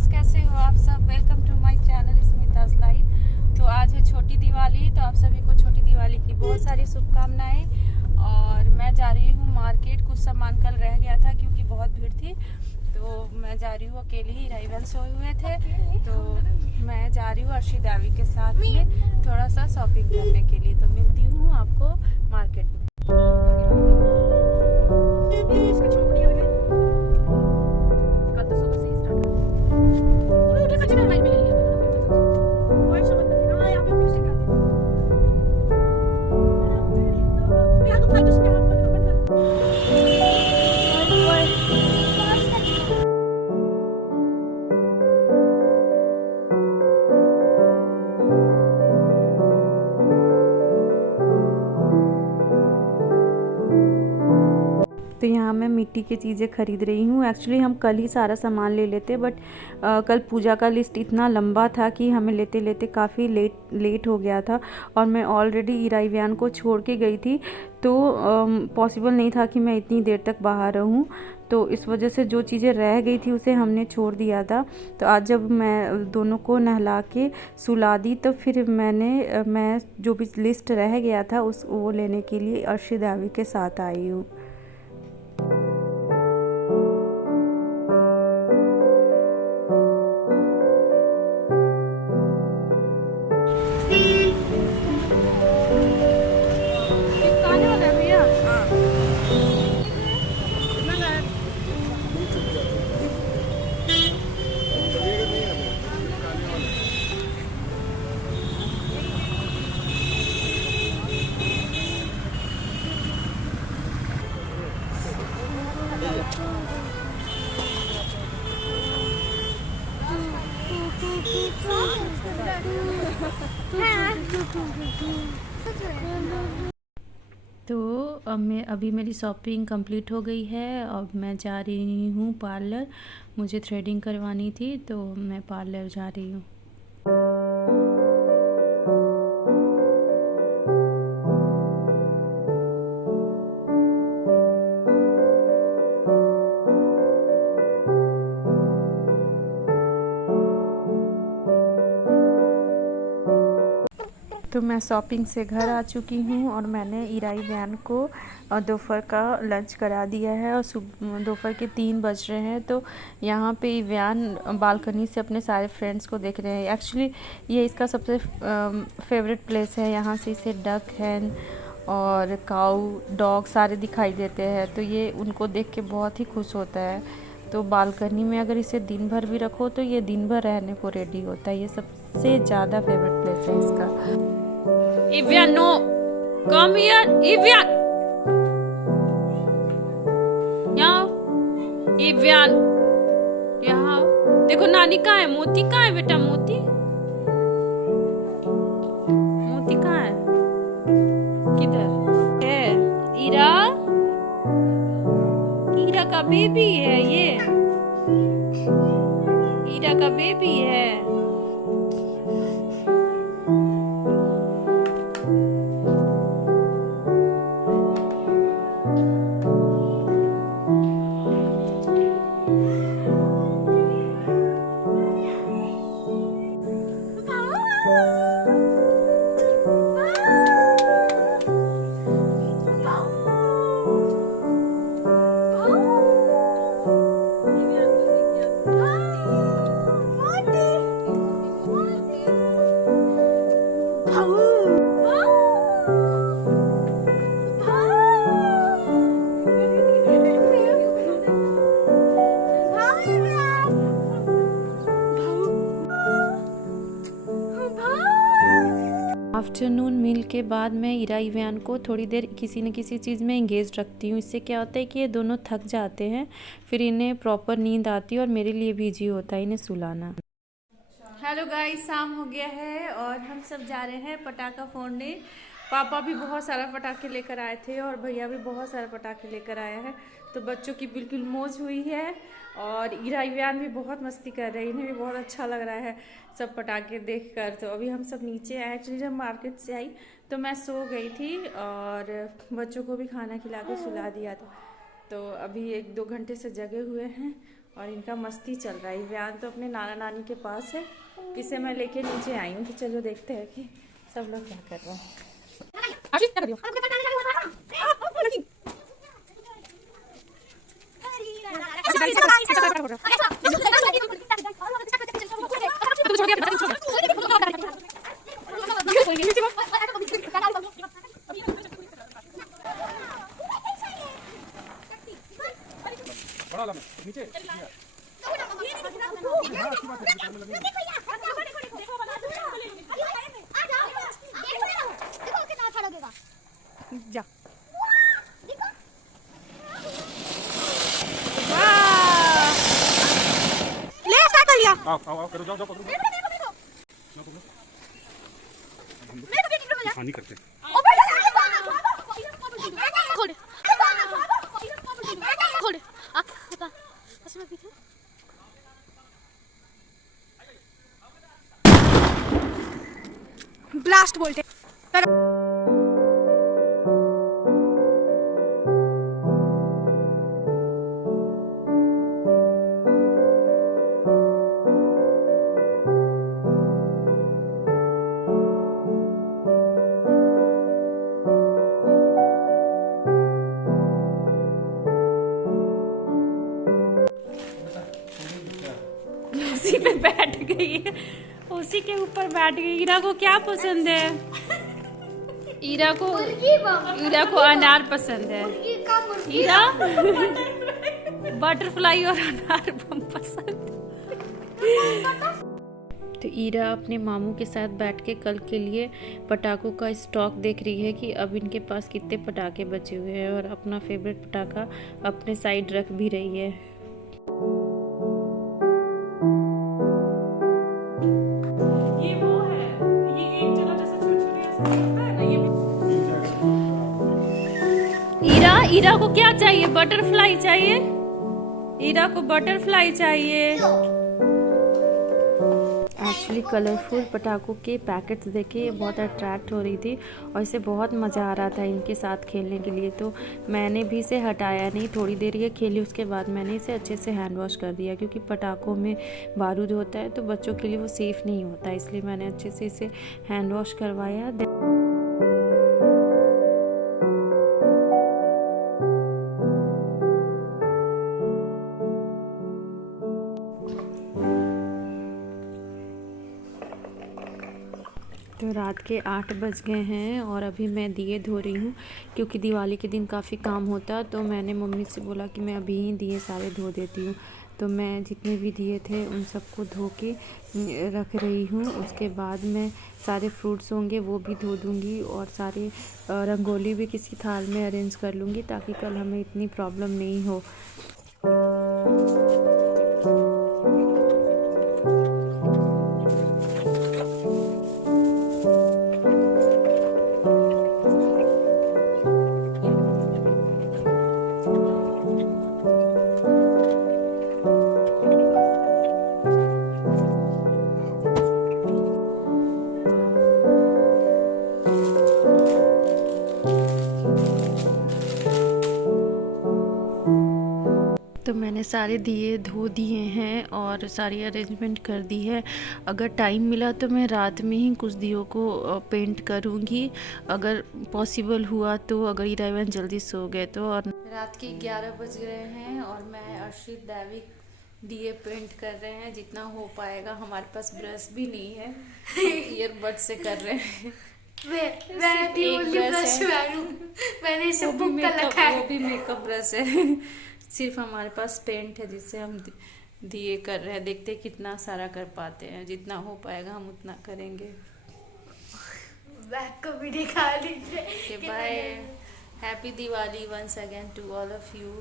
Guys, कैसे हो आप सब। Welcome to my channel Smita's life. तो आज है छोटी दिवाली, तो आप सभी को छोटी दिवाली की बहुत सारी शुभकामनाएं। और मैं जा रही हूँ मार्केट, कुछ सामान कल रह गया था क्योंकि बहुत भीड़ थी, तो मैं जा रही हूँ अकेली ही। राइवन सोए हुए थे, तो मैं जा रही हूँ अर्शी दावी के साथ में थोड़ा सा शॉपिंग करने के लिए। तो मिलती हूँ आपको मार्केट में। तो यहाँ मैं मिट्टी की चीज़ें ख़रीद रही हूँ। एक्चुअली हम कल ही सारा सामान ले लेते, बट कल पूजा का लिस्ट इतना लंबा था कि हमें लेते लेते काफ़ी लेट हो गया था। और मैं ऑलरेडी ईराई को छोड़ के गई थी, तो पॉसिबल नहीं था कि मैं इतनी देर तक बाहर रहूँ। तो इस वजह से जो चीज़ें रह गई थी उसे हमने छोड़ दिया था। तो आज जब मैं दोनों को नहला के सुला दी, तो फिर मैं जो भी लिस्ट रह गया था वो लेने के लिए अर्शी दावी के साथ आई हूँ। तो अभी मेरी शॉपिंग कंप्लीट हो गई है। अब मैं जा रही हूँ पार्लर, मुझे थ्रेडिंग करवानी थी, तो मैं पार्लर जा रही हूँ। तो मैं शॉपिंग से घर आ चुकी हूँ और मैंने ईराई वैन को दोपहर का लंच करा दिया है और दोपहर के 3 बज रहे हैं। तो यहाँ पे वैन बालकनी से अपने सारे फ्रेंड्स को देख रहे हैं। एक्चुअली ये इसका सबसे फेवरेट प्लेस है। यहाँ से इसे डक, हैन और काऊ, डॉग सारे दिखाई देते हैं, तो ये उनको देख के बहुत ही खुश होता है। तो बालकनी में अगर इसे दिन भर भी रखो तो ये दिन भर रहने को रेडी होता है। ये सबसे ज़्यादा फेवरेट प्लेस है इसका। Evian, no! Come here, Evian! यहाँ Evian, यहाँ देखो नानी कहाँ है। मोती कहाँ है बेटा? मोती मोती कहाँ है? किधर है? ईरा, ईरा का बेबी है ये। ईरा का बेबी है। आफ्टरनून मील के बाद मैं ईराई वैन को थोड़ी देर किसी न किसी चीज़ में इंगेज रखती हूँ। इससे क्या होता है कि ये दोनों थक जाते हैं, फिर इन्हें प्रॉपर नींद आती है और मेरे लिए भी ईजी होता है इन्हें सुलाना। हेलो गाइस, शाम हो गया है और हम सब जा रहे हैं पटाखा फोड़ने। पापा भी बहुत सारा पटाखे लेकर आए थे और भैया भी बहुत सारा पटाखे लेकर आया है। तो बच्चों की बिल्कुल मौज हुई है और ईराई भी बहुत मस्ती कर रहे हैं। इन्हें भी बहुत अच्छा लग रहा है सब पटाखे देखकर। तो अभी हम सब नीचे आए। एक्चुअली जब मार्केट से आई तो मैं सो गई थी और बच्चों को भी खाना खिला के सुला दिया था। तो अभी 1-2 घंटे से जगे हुए हैं और इनका मस्ती चल रहा है। व्यान तो अपने नाना नानी के पास है, इसे मैं लेके नीचे आई हूँ। तो चलो देखते हैं कि सब लोग क्या कर रहे हैं। जा ले स्टार्ट कर लिया। आओ करो, जाओ पकड़ो। हानि करते ब्लास्ट बोलते। उसी पे बैठ गई है, उसी के ऊपर बैठ गई। ईरा को क्या पसंद है? ईरा को अनार पसंद है। ईरा बटरफ्लाई और अनार पसंद। तो ईरा अपने मामू के साथ बैठ के कल के लिए पटाखों का स्टॉक देख रही है कि अब इनके पास कितने पटाखे बचे हुए हैं, और अपना फेवरेट पटाखा अपने साइड रख भी रही है। ईरा को क्या चाहिए? बटरफ्लाई चाहिए। ईरा को बटरफ्लाई चाहिए। एक्चुअली कलरफुल पटाखों के पैकेट्स देखे ये बहुत अट्रैक्ट हो रही थी, और इसे बहुत मज़ा आ रहा था इनके साथ खेलने के लिए। तो मैंने भी इसे हटाया नहीं, थोड़ी देर ये खेली, उसके बाद मैंने इसे अच्छे से हैंड वॉश कर दिया, क्योंकि पटाखों में बारूद होता है तो बच्चों के लिए वो सेफ़ नहीं होता, इसलिए मैंने अच्छे से इसे हैंड वॉश करवाया। तो रात के 8 बज गए हैं और अभी मैं दिए धो रही हूँ, क्योंकि दिवाली के दिन काफ़ी काम होता। तो मैंने मम्मी से बोला कि मैं अभी ही दिए सारे धो देती हूँ। तो मैं जितने भी दिए थे उन सबको धो के रख रही हूँ। उसके बाद मैं सारे फ्रूट्स होंगे वो भी धो दूँगी, और सारे रंगोली भी किसी थाल में अरेंज कर लूँगी, ताकि कल हमें इतनी प्रॉब्लम नहीं हो। तो मैंने सारे दिए धो दिए हैं और सारी अरेंजमेंट कर दी है। अगर टाइम मिला तो मैं रात में ही कुछ दियों को पेंट करूँगी, अगर पॉसिबल हुआ तो, अगर ईरा जल्दी सो गए तो। और रात के 11 बज रहे हैं और मैं अर्शित दैविक दिए पेंट कर रहे हैं जितना हो पाएगा। हमारे पास ब्रश भी नहीं है, ईयरबड से कर रहे हैं। वो भी मेकअप ब्रश है। सिर्फ हमारे पास पेंट है जिससे हम दिए कर रहे हैं। देखते हैं कितना सारा कर पाते हैं, जितना हो पाएगा हम उतना करेंगे। बैग को भी दिखा लीजिए। Bye, happy Diwali once again to all of you.